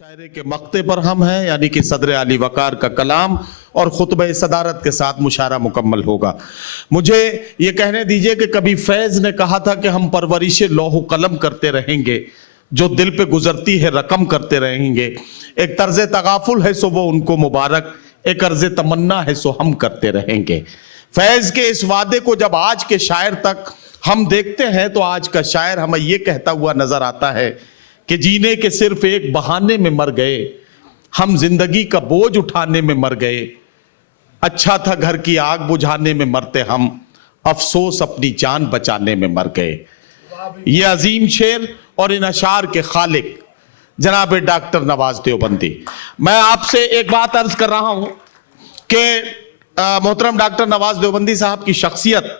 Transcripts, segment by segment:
मुशायरे के मक्ते पर हम हैं, यानी कि सदर अली वकार का कलाम और खुतबा सदारत के साथ मुशायरा मुकम्मल होगा। मुझे ये कहने दीजिए कि कभी फैज़ ने कहा था कि हम परवरिश लौह कलम करते रहेंगे, जो दिल पे गुजरती है रकम करते रहेंगे। एक तर्ज तगाफुल है सो वो उनको मुबारक, एक अर्ज तमन्ना है सो हम करते रहेंगे। फैज़ के इस वादे को जब आज के शायर तक हम देखते हैं तो आज का शायर हमें ये कहता हुआ नजर आता है कि जीने के सिर्फ एक बहाने में मर गए, हम जिंदगी का बोझ उठाने में मर गए। अच्छा था घर की आग बुझाने में मरते हम, अफसोस अपनी जान बचाने में मर गए। ये अजीम शेर और इन अशार के खालिक जनाब डॉक्टर नवाज देवबंदी। मैं आपसे एक बात अर्ज कर रहा हूं कि मोहतरम डॉक्टर नवाज देवबंदी साहब की शख्सियत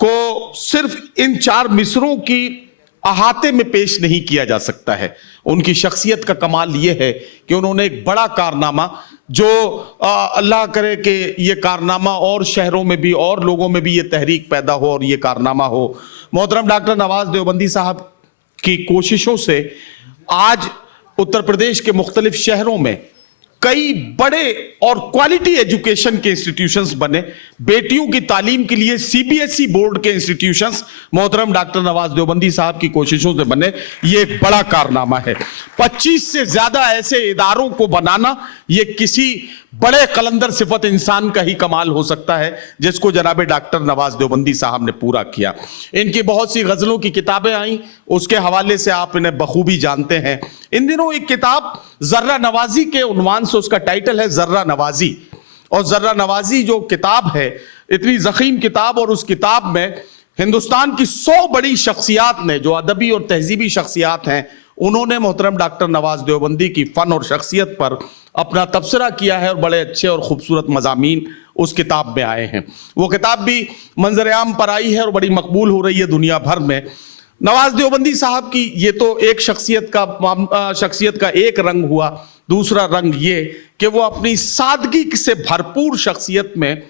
को सिर्फ इन चार मिसरों की अहाते में पेश नहीं किया जा सकता है। उनकी शख्सियत का कमाल यह है कि उन्होंने एक बड़ा कारनामा, जो अल्लाह करे कि ये कारनामा और शहरों में भी और लोगों में भी ये तहरीक पैदा हो और ये कारनामा हो। मोहतरम डॉक्टर नवाज देवबंदी साहब की कोशिशों से आज उत्तर प्रदेश के मुख्तलिफ शहरों में कई बड़े और क्वालिटी एजुकेशन के इंस्टीट्यूशंस बने। बेटियों की तालीम के लिए सीबीएसई बोर्ड के इंस्टीट्यूशंस मोहतरम डॉक्टर नवाज देवबंदी साहब की कोशिशों से बने। ये एक बड़ा कारनामा है। 25 से ज्यादा ऐसे इदारों को बनाना ये किसी बड़े कलंदर सिफत इंसान का ही कमाल हो सकता है, जिसको जनाब डॉक्टर नवाज देवबंदी साहब ने पूरा किया। इनकी बहुत सी गजलों की किताबें आई, उसके हवाले से आप इन्हें बखूबी जानते हैं। इन दिनों एक किताब जर्रा नवाजी के उन्वान से, उसका टाइटल है जर्रा नवाजी। और जर्रा नवाजी जो किताब है, इतनी ज़ख़ीम किताब, और उस किताब में हिंदुस्तान की 100 बड़ी शख्सियात ने, जो अदबी और तहजीबी शख्सियात हैं, उन्होंने मोहतरम डॉक्टर नवाज देवबंदी की फ़न और शख्सियत पर अपना तबसरा किया है और बड़े अच्छे और ख़ूबसूरत मज़ामीन उस किताब में आए हैं। वो किताब भी मंजर आम पर आई है और बड़ी मकबूल हो रही है दुनिया भर में। नवाज देवबंदी साहब की ये तो एक शख्सियत का एक रंग हुआ। दूसरा रंग ये कि वो अपनी सादगी से भरपूर शख्सियत में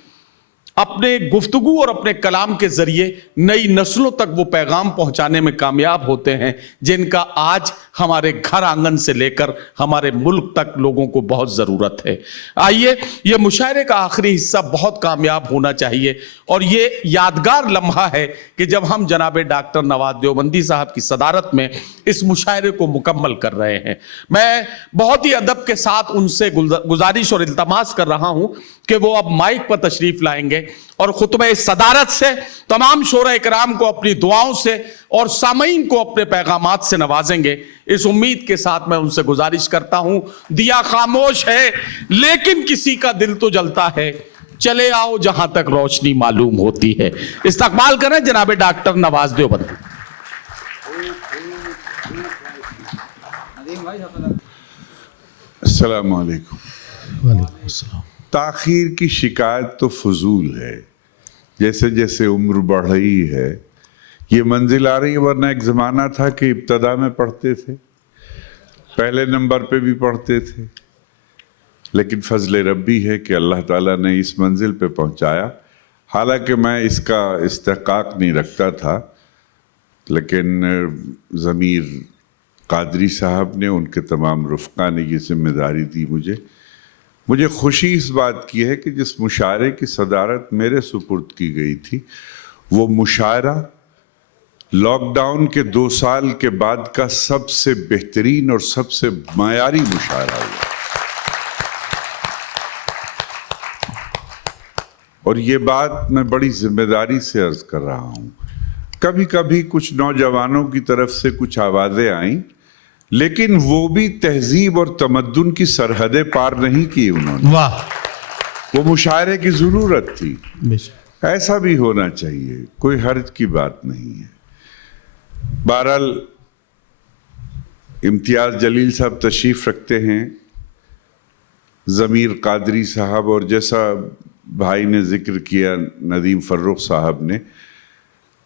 अपने गुफ्तगू और अपने कलाम के जरिए नई नस्लों तक वो पैगाम पहुंचाने में कामयाब होते हैं, जिनका आज हमारे घर आंगन से लेकर हमारे मुल्क तक लोगों को बहुत ज़रूरत है। आइए, ये मुशायरे का आखिरी हिस्सा बहुत कामयाब होना चाहिए और ये यादगार लम्हा है कि जब हम जनाब डॉक्टर नवाज देवबंदी साहब की सदारत में इस मुशायरे को मुकम्मल कर रहे हैं। मैं बहुत ही अदब के साथ उनसे गुजारिश और इल्तमास कर रहा हूं कि वो अब माइक पर तशरीफ लाएंगे और खुतबा सदारत से तमाम शोरा इकराम को अपनी दुआओं से और सामईन को अपने पैगामात से नवाजेंगे। इस उम्मीद के साथ मैं उनसे गुजारिश करता हूं, दिया खामोश है लेकिन किसी का दिल तो जलता है, चले आओ जहां तक रोशनी मालूम होती है। इस्तकबाल करें जनाब डॉक्टर नवाज देवबंदी। अस्सलाम वालेकुम। वालेकुम अस्सलाम। ताखीर की शिकायत तो फजूल है, जैसे जैसे उम्र बढ़ रही है ये मंजिल आ रही है। वरना एक ज़माना था कि इब्तदा में पढ़ते थे, पहले नंबर पे भी पढ़ते थे, लेकिन फजल रब्बी है कि अल्लाह ताला ने इस मंजिल पे पहुंचाया। हालांकि मैं इसका इस्तेकाक नहीं रखता था, लेकिन ज़मीर कादरी साहब ने, उनके तमाम रुफ़क़ा ने ये जिम्मेदारी दी मुझे खुशी इस बात की है कि जिस मुशायरे की सदारत मेरे सुपुर्द की गई थी, वो मुशायरा लॉकडाउन के 2 साल के बाद का सबसे बेहतरीन और सबसे मायारी मुशायरा हुआ। और ये बात मैं बड़ी जिम्मेदारी से अर्ज कर रहा हूँ। कभी कभी कुछ नौजवानों की तरफ से कुछ आवाज़ें आईं, लेकिन वो भी तहजीब और तमद्दुन की सरहदें पार नहीं की उन्होंने। वाह, वो मुशायरे की ज़रूरत थी, ऐसा भी होना चाहिए, कोई हर्ज की बात नहीं है। बहरहाल इम्तियाज़ जलील साहब तशरीफ़ रखते हैं, ज़मीर कादरी साहब, और जैसा भाई ने ज़िक्र किया नदीम फ़र्रुख साहब ने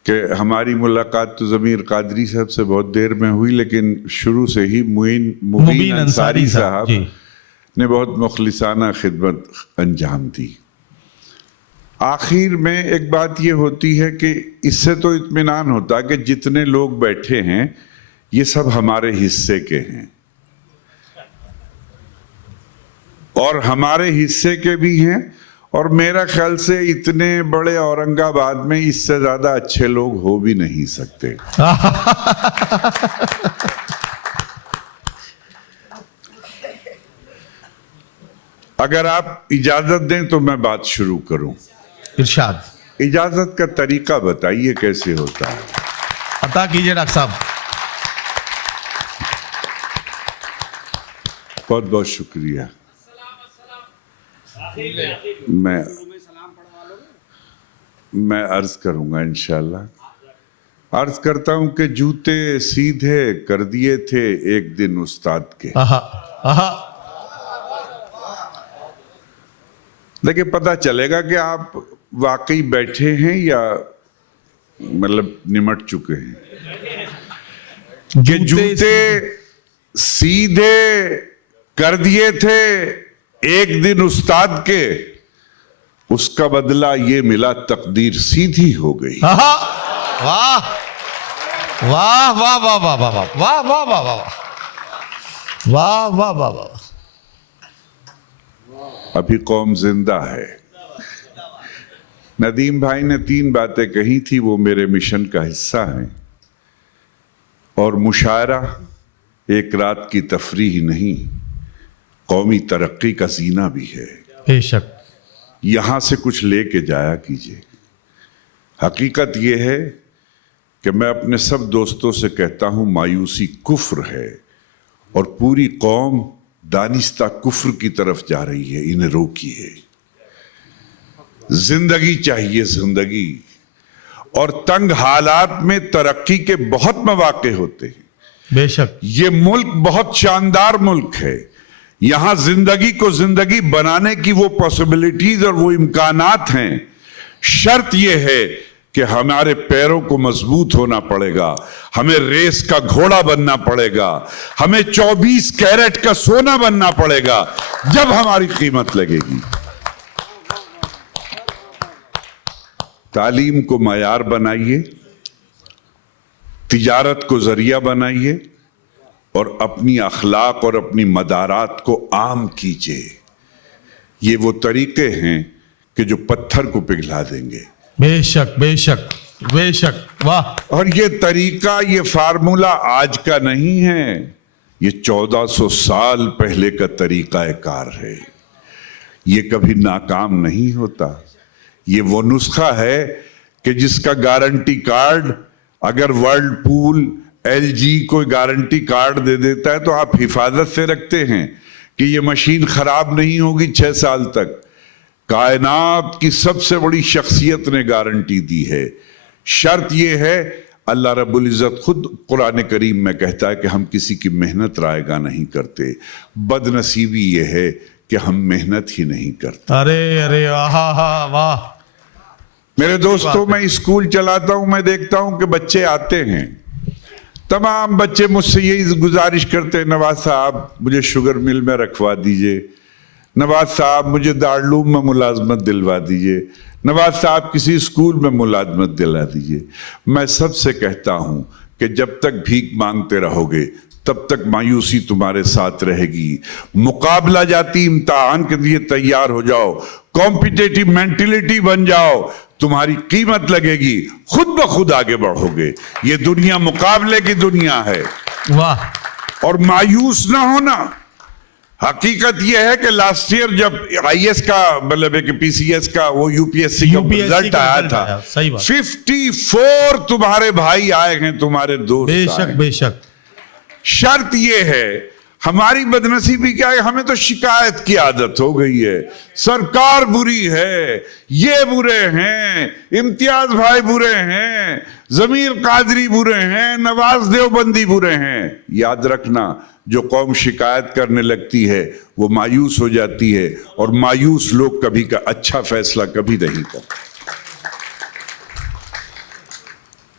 कि हमारी मुलाकात तो ज़मीर कादरी साहब से बहुत देर में हुई, लेकिन शुरू से ही मुबीन अंसारी साहब ने बहुत मुखलिसाना खिदमत अंजाम दी। आखिर में एक बात ये होती है कि इससे तो इत्मीनान होता कि जितने लोग बैठे हैं ये सब हमारे हिस्से के हैं। اور ہمارے حصے کے بھی ہیں، اور میرا خیال سے اتنے بڑے اورنگ آباد میں اس سے زیادہ اچھے لوگ ہو بھی نہیں سکتے۔ اگر آپ اجازت دیں تو میں بات شروع کروں۔ ارشاد، اجازت کا طریقہ بتائیے کیسے ہوتا ہے؟ عطا کیجئے ڈاکٹر صاحب۔ بہت بہت شکریہ۔ میں عرض کروں گا انشاءاللہ۔ عرض کرتا ہوں کہ جوتے سیدھے کر دیے تھے ایک دن استاد کے، لیکن پتہ چلے گا کہ آپ واقعی بیٹھے ہیں یا مطلب نمٹ چکے ہیں۔ کہ جوتے سیدھے کر دیے تھے ایک دن استاد کے، اس کا بدلہ یہ ملا تقدیر سیدھی ہو گئی۔ واہ واہ واہ واہ واہ واہ واہ واہ واہ واہ واہ واہ واہ واہ۔ ابھی قوم زندہ ہے۔ ندیم بھائی نے 3 باتیں کہی تھی، وہ میرے مشن کا حصہ ہیں، اور مشاعرہ ایک رات کی تفریح نہیں، قومی ترقی کا زینہ بھی ہے۔ بے شک۔ یہاں سے کچھ لے کے جایا کیجئے۔ حقیقت یہ ہے کہ میں اپنے سب دوستوں سے کہتا ہوں مایوسی کفر ہے، اور پوری قوم دانستہ کفر کی طرف جا رہی ہے، انہیں روکیے۔ زندگی چاہیے، زندگی، اور تنگ حالات میں ترقی کے بہت مواقع ہوتے ہیں۔ بے شک۔ یہ ملک بہت شاندار ملک ہے، یہاں زندگی کو زندگی بنانے کی وہ پاسبلٹیز اور وہ امکانات ہیں۔ شرط یہ ہے کہ ہمارے پیروں کو مضبوط ہونا پڑے گا، ہمیں ریس کا گھوڑا بننا پڑے گا، ہمیں 24 کیرٹ کا سونا بننا پڑے گا، جب ہماری قیمت لگے گی۔ تعلیم کو معیار بنائیے، تجارت کو ذریعہ بنائیے، اور اپنی اخلاق اور اپنی مدارات کو عام کیجئے۔ یہ وہ طریقے ہیں کہ جو پتھر کو پگھلا دیں گے۔ بے شک بے شک بے شک۔ واہ۔ اور یہ طریقہ، یہ فارمولہ آج کا نہیں ہے، یہ 1400 سال پہلے کا طریقہ کار ہے۔ یہ کبھی ناکام نہیں ہوتا۔ یہ وہ نسخہ ہے کہ جس کا گارنٹی کارڈ اگر ورلڈ پول، ایل جی کوئی گارنٹی کارڈ دے دیتا ہے تو آپ حفاظت سے رکھتے ہیں کہ یہ مشین خراب نہیں ہوگی 6 سال تک۔ کائنات کی سب سے بڑی شخصیت نے گارنٹی دی ہے۔ شرط یہ ہے، اللہ رب العزت خود قرآن کریم میں کہتا ہے کہ ہم کسی کی محنت رائے گا نہیں کرتے۔ بد نصیبی یہ ہے کہ ہم محنت ہی نہیں کرتے۔ ارے واہ۔ میرے دوستوں، میں اسکول چلاتا ہوں، میں دیکھتا ہوں کہ بچے آتے ہیں، تمام بچے مجھ سے یہی گزارش کرتے ہیں، نواز صاحب مجھے شوگر مل میں رکھوا دیجئے، نواز صاحب مجھے دارالعلوم میں ملازمت دلوا دیجئے، نواز صاحب کسی اسکول میں ملازمت دلا دیجئے۔ میں سب سے کہتا ہوں کہ جب تک بھیک مانگتے رہو گے تب تک مایوسی تمہارے ساتھ رہے گی۔ مقابلہ جاتی امتحان کے لیے تیار ہو جاؤ، کمپیٹیٹو مینٹلٹی بن جاؤ، تمہاری قیمت لگے گی، خود بخود آگے بڑھو گے۔ یہ دنیا مقابلے کی دنیا ہے۔ واہ۔ اور مایوس نہ ہونا۔ حقیقت یہ ہے کہ لاسٹ ایئر جب آئی ایس کا مطلب ہے کہ پی سی ایس کا وہ یو پی ایس سی کا رزلٹ آیا تھا، 54 تمہارے بھائی آئے ہیں، تمہارے دوست بے آئے شک ہیں۔ بے شک۔ شرط یہ ہے، ہماری بدنصیبی کیا ہے، ہمیں تو شکایت کی عادت ہو گئی ہے۔ سرکار بری ہے، یہ برے ہیں، امتیاز بھائی برے ہیں، ضمیر قادری برے ہیں، نواز دیوبندی برے ہیں۔ یاد رکھنا، جو قوم شکایت کرنے لگتی ہے وہ مایوس ہو جاتی ہے، اور مایوس لوگ کبھی کا اچھا فیصلہ کبھی نہیں کرتے۔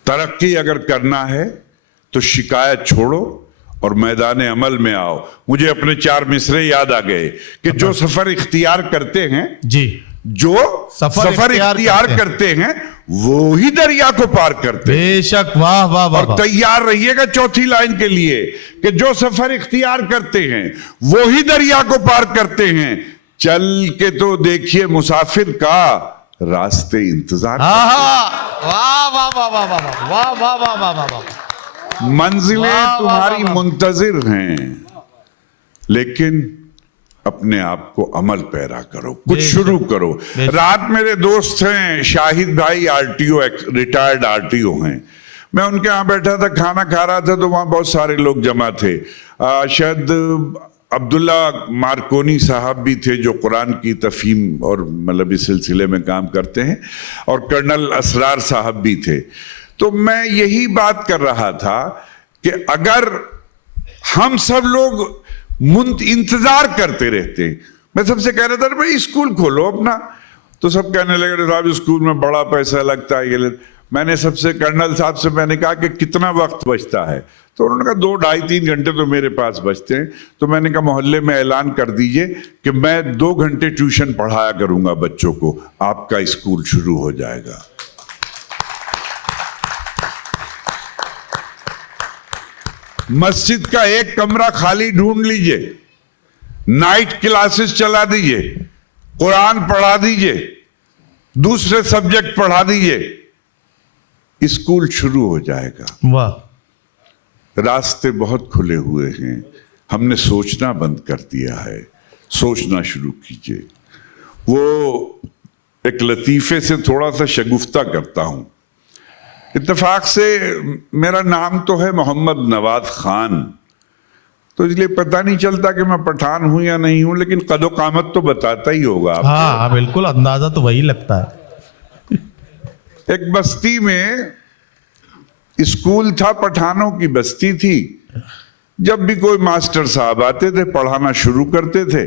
ترقی اگر کرنا ہے تو شکایت چھوڑو اور میدان عمل میں آؤ۔ مجھے اپنے 4 مصرے یاد آ گئے کہ جو سفر اختیار کرتے ہیں جی जो सफर इख्तियार करते हैं वो ही दरिया को पार करते हैं। बेशक, वाह वाह वाह। और तैयार रहिएगा चौथी लाइन के लिए कि जो सफर इख्तियार करते हैं वो ही दरिया को पार करते हैं। चल के तो देखिए मुसाफिर का रास्ते इंतजार। वाह वाह वाह वाह वाह वाह वाह वाह वाह वाह। मंजिलें तुम्हारी मुंतजिर हैं, लेकिन अपने आप को अमल पैरा करो, कुछ शुरू करो। रात मेरे दोस्त हैं शाहिद भाई, आरटीओ, रिटायर्ड आरटीओ हैं। मैं उनके यहाँ बैठा था, खाना खा रहा था, तो वहाँ बहुत सारे लोग जमा थे। शायद अब्दुल्ला मार्कोनी साहब भी थे जो कुरान की तफहीम और मतलब इस सिलसिले में काम करते हैं, और कर्नल असरार साहब भी थे। तो मैं यही बात कर रहा था कि अगर हम सब लोग इंतजार करते रहते हैं। मैं सबसे कह रहा था भाई स्कूल खोलो अपना, तो सब कहने लगे साहब स्कूल में बड़ा पैसा लगता है ये। मैंने सबसे कर्नल साहब से मैंने कहा कि कितना वक्त बचता है, तो उन्होंने कहा 2, 2.5, 3 घंटे तो मेरे पास बचते हैं। तो मैंने कहा मोहल्ले में ऐलान कर दीजिए कि मैं 2 घंटे ट्यूशन पढ़ाया करूंगा बच्चों को, आपका स्कूल शुरू हो जाएगा। मस्जिद का एक कमरा खाली ढूंढ लीजिए, नाइट क्लासेस चला दीजिए, कुरान पढ़ा दीजिए, दूसरे सब्जेक्ट पढ़ा दीजिए, स्कूल शुरू हो जाएगा। वाह। रास्ते बहुत खुले हुए हैं, हमने सोचना बंद कर दिया है। सोचना शुरू कीजिए। वो एक लतीफे से थोड़ा सा शगुफ्ता करता हूं। इत्तेफाक से मेरा नाम तो है मोहम्मद नवाज खान, तो इसलिए पता नहीं चलता कि मैं पठान हूं या नहीं हूं, लेकिन कदो कामत तो बताता ही होगा आपको। हाँ बिल्कुल, अंदाजा तो वही लगता है। एक बस्ती में स्कूल था, पठानों की बस्ती थी। जब भी कोई मास्टर साहब आते थे पढ़ाना शुरू करते थे,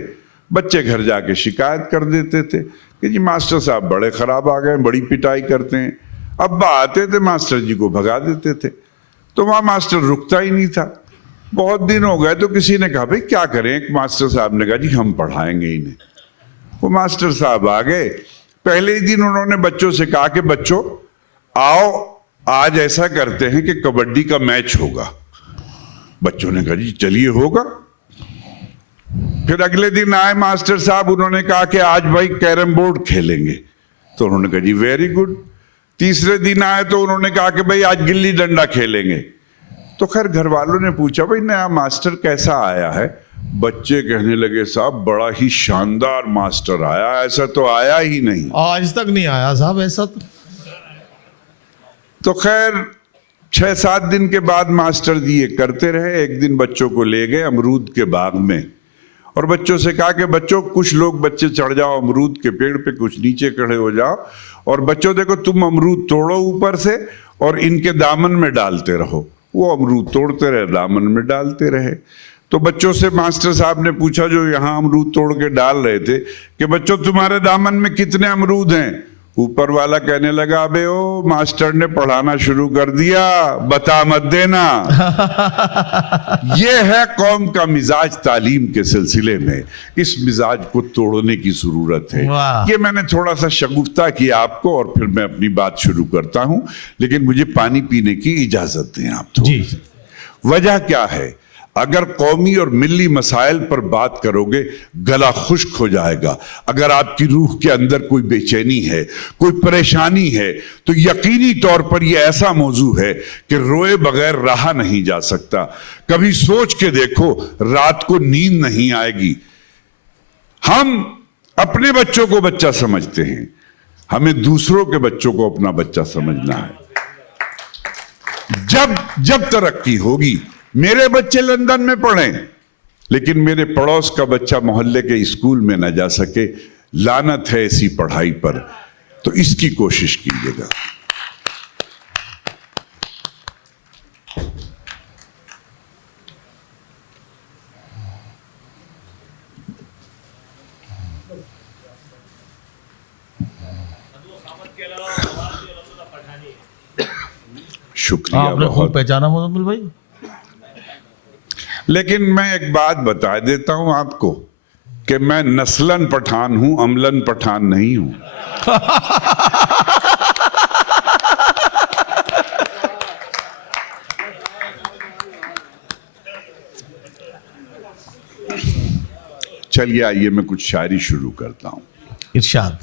बच्चे घर जाके शिकायत कर देते थे कि जी मास्टर साहब बड़े खराब आ गए, बड़ी पिटाई करते हैं। अब्बा आते थे, मास्टर जी को भगा देते थे, तो वहां मास्टर रुकता ही नहीं था। बहुत दिन हो गए तो किसी ने कहा भाई क्या करें। एक मास्टर साहब ने कहा जी हम पढ़ाएंगे इन्हें। वो मास्टर साहब आ गए। पहले ही दिन उन्होंने बच्चों से कहा कि बच्चों आओ आज ऐसा करते हैं कि कबड्डी का मैच होगा। बच्चों ने कहा जी चलिए होगा। फिर अगले दिन आए मास्टर साहब, उन्होंने कहा कि आज भाई कैरम बोर्ड खेलेंगे, तो उन्होंने कहा जी वेरी गुड। तीसरे दिन आए तो उन्होंने कहा कि भाई आज गिल्ली डंडा खेलेंगे। तो खैर घर वालों ने पूछा भाई नया मास्टर कैसा आया है। बच्चे कहने लगे साहब बड़ा ही शानदार मास्टर आया, ऐसा तो आया ही नहीं, आज तक नहीं आया साहब ऐसा तो खैर 6-7 दिन के बाद मास्टर जी ये करते रहे। एक दिन बच्चों को ले गए अमरूद के बाग में, और बच्चों से कहा कि बच्चों कुछ लोग बच्चे चढ़ जाओ अमरूद के पेड़ पे, कुछ नीचे खड़े हो जाओ, और बच्चों देखो तुम अमरूद तोड़ो ऊपर से और इनके दामन में डालते रहो। वो अमरूद तोड़ते रहे, दामन में डालते रहे। तो बच्चों से मास्टर साहब ने पूछा जो यहाँ अमरूद तोड़ के डाल रहे थे कि बच्चों तुम्हारे दामन में कितने अमरूद हैं। ऊपर वाला कहने लगा अबे ओ मास्टर ने पढ़ाना शुरू कर दिया, बता मत देना। ये है कौम का मिजाज तालीम के सिलसिले में। इस मिजाज को तोड़ने की जरूरत है। ये मैंने थोड़ा सा शगुफ्ता किया आपको, और फिर मैं अपनी बात शुरू करता हूं, लेकिन मुझे पानी पीने की इजाजत दें आप थोड़ी सी। वजह क्या है? अगर कौमी और मिली मसाइल पर बात करोगे गला खुश्क हो जाएगा। अगर आपकी रूह के अंदर कोई बेचैनी है, कोई परेशानी है, तो यकीनी तौर पर यह ऐसा मौजू है कि रोए बगैर रहा नहीं जा सकता। कभी सोच के देखो रात को नींद नहीं आएगी। हम अपने बच्चों को बच्चा समझते हैं, हमें दूसरों के बच्चों को अपना बच्चा समझना है। जब तरक्की होगी, मेरे बच्चे लंदन में पढ़ें लेकिन मेरे पड़ोस का बच्चा मोहल्ले के स्कूल में ना जा सके, लानत है ऐसी पढ़ाई पर। तो इसकी कोशिश कीजिएगा। शुक्रिया। आपने खूब पहचाना मुजम्मिल भाई। लेकिन मैं एक बात बता देता हूं आपको कि मैं नस्लन पठान हूं, अमलन पठान नहीं हूं। चलिए आइए मैं कुछ शायरी शुरू करता हूं। इरशाद।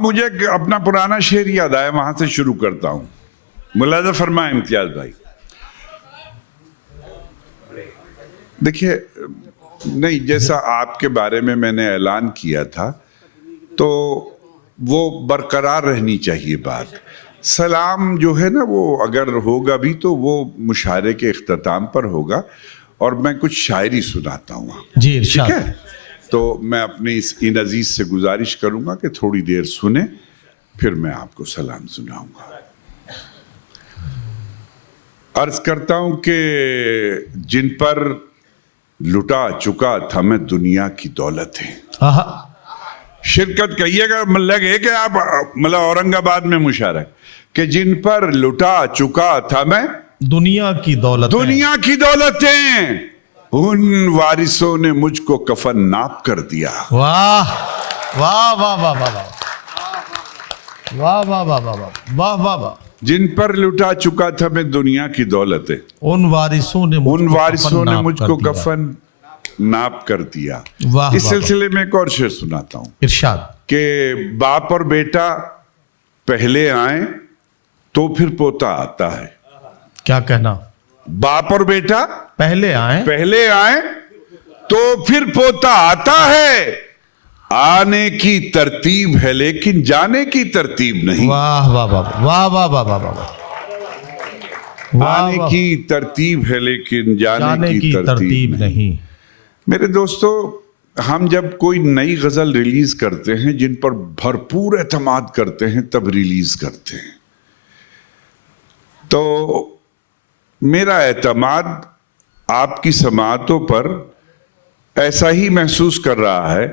मुझे अपना पुराना शेर याद आया, वहां से शुरू करता हूं। मुलाजा फरमाए इम्तियाज भाई। देखिए, नहीं, जैसा आपके बारे में मैंने ऐलान किया था तो वो बरकरार रहनी चाहिए बात। सलाम जो है ना, वो अगर होगा भी तो वो मुशायरे के इख्तिताम पर होगा और मैं कुछ शायरी सुनाता हूँ। जी इरशाद। ठीक है, तो मैं अपने इन अजीज से गुजारिश करूंगा कि थोड़ी देर सुने, फिर मैं आपको सलाम सुनाऊंगा। अर्ज करता हूं कि जिन पर लुटा चुका था मैं दुनिया की दौलत है। शिरकत कहिएगा, लगे कि आप मतलब औरंगाबाद में मुशारा कि जिन पर लुटा चुका था मैं दुनिया की दौलत, दुनिया की दौलतें, उन वारिसों ने मुझको कफन नाप कर दिया। वाह वाह वाह वाह वाह वाह वाह वाह वाह वाह वाह वाह। जिन पर लुटा चुका था मैं दुनिया की दौलतें, उन वारिसों ने मुझको कफन नाप कर दिया। वाह। इस सिलसिले में एक और शेर सुनाता हूं। इरशाद। कि बाप और बेटा पहले आए तो फिर पोता आता है। क्या कहना? बाप और बेटा पहले आए तो फिर पोता आता है। आने की तरतीब है लेकिन जाने की तरतीब नहीं। वाह वाह वाह वाह वाह वाह वाह वाह। आने की तरतीब है लेकिन जाने की तरतीब नहीं। मेरे दोस्तों, हम जब कोई नई गजल रिलीज करते हैं जिन पर भरपूर एतमाद करते हैं तब रिलीज करते हैं, तो मेरा एतमाद आपकी समाअतों पर ऐसा ही महसूस कर रहा है।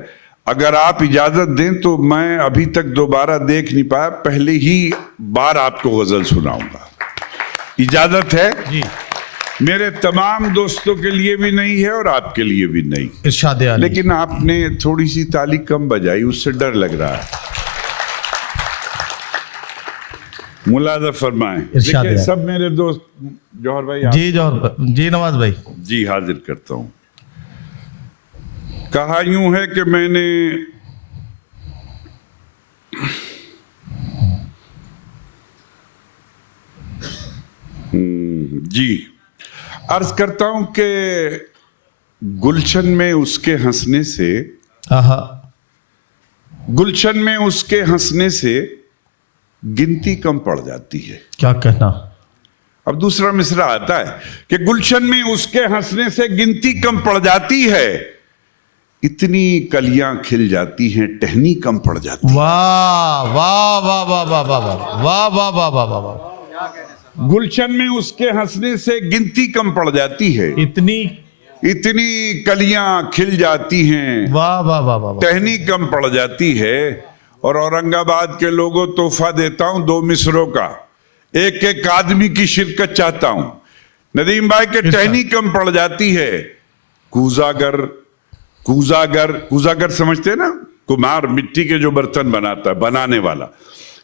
अगर आप इजाजत दें तो मैं अभी तक दोबारा देख नहीं पाया, पहले ही बार आपको गजल सुनाऊंगा। इजाजत है जी। मेरे तमाम दोस्तों के लिए भी नहीं है और आपके लिए भी नहीं। इरशाद आली। लेकिन आपने थोड़ी सी ताली कम बजाई, उससे डर लग रहा है। मुलाजा फरमाएं। देखिए, सब मेरे दोस्त जौहर भाई। जी जौहर जी, नवाज भाई जी, हाजिर करता हूं। कहा यूं है कि मैंने जी अर्ज करता हूं कि गुलशन में उसके हंसने से, गुलशन में उसके हंसने से गिनती कम पड़ जाती है। क्या कहना? अब दूसरा मिसरा आता है कि गुलशन में उसके हंसने से गिनती कम पड़ जाती है, इतनी कलियां खिल जाती हैं टहनी कम पड़ जाती है। वाह वाह वाह वाह वाह वाह वाह वाह वाह वाह वाह वाह। गुलशन में उसके हंसने से गिनती कम पड़ जाती है, इतनी कलियां खिल जाती हैं, वाह वाह वाह वाह, टहनी कम पड़ जाती है। और औरंगाबाद के लोगों तोहफा देता हूं 2 मिसरों का, एक एक आदमी की शिरकत चाहता हूं। नदीम भाई के टहनी कम पड़ जाती है। कूजागर, कूजागर, कूजागर समझते हैं ना? कुम्हार मिट्टी के जो बर्तन बनाता है, बनाने वाला,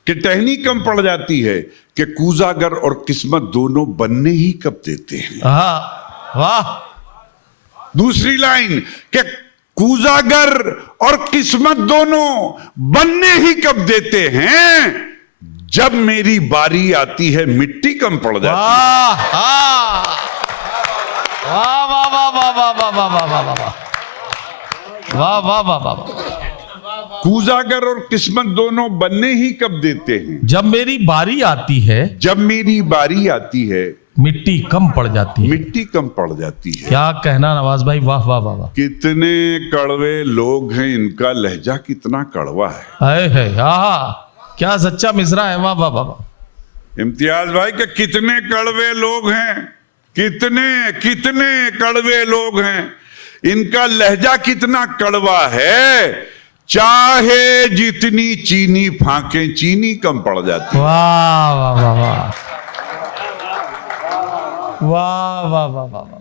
कि टहनी कम पड़ जाती है कि कूजागर और किस्मत दोनों बनने ही कब देते हैं। वाह। दूसरी लाइन कि कूजागर और किस्मत दोनों बनने ही कब देते हैं, जब मेरी बारी आती है मिट्टी कम पड़ जाती है। वाह वाह वाह वाह वाह वाह वाह वाह वाह वाह वाह वाह वाह वाह। कूजागर और किस्मत दोनों बनने ही कब देते हैं, जब मेरी बारी आती है, जब मेरी बारी आती है मिट्टी कम पड़ जाती है। मिट्टी कम पड़ जाती है। क्या कहना नवाज भाई? वाह वाह वाह वाह। कितने कड़वे लोग हैं, इनका लहजा कितना कड़वा है। क्या सच्चा मिसरा है। वाह वाह वाह वाह। इम्तियाज भाई के कितने कड़वे लोग हैं, कितने कितने कड़वे लोग हैं, इनका लहजा कितना कड़वा है। चाहे जितनी चीनी फांके चीनी कम पड़ जाती है। वाह वाह वाह वाह वाह वाह वाह वाह वाह।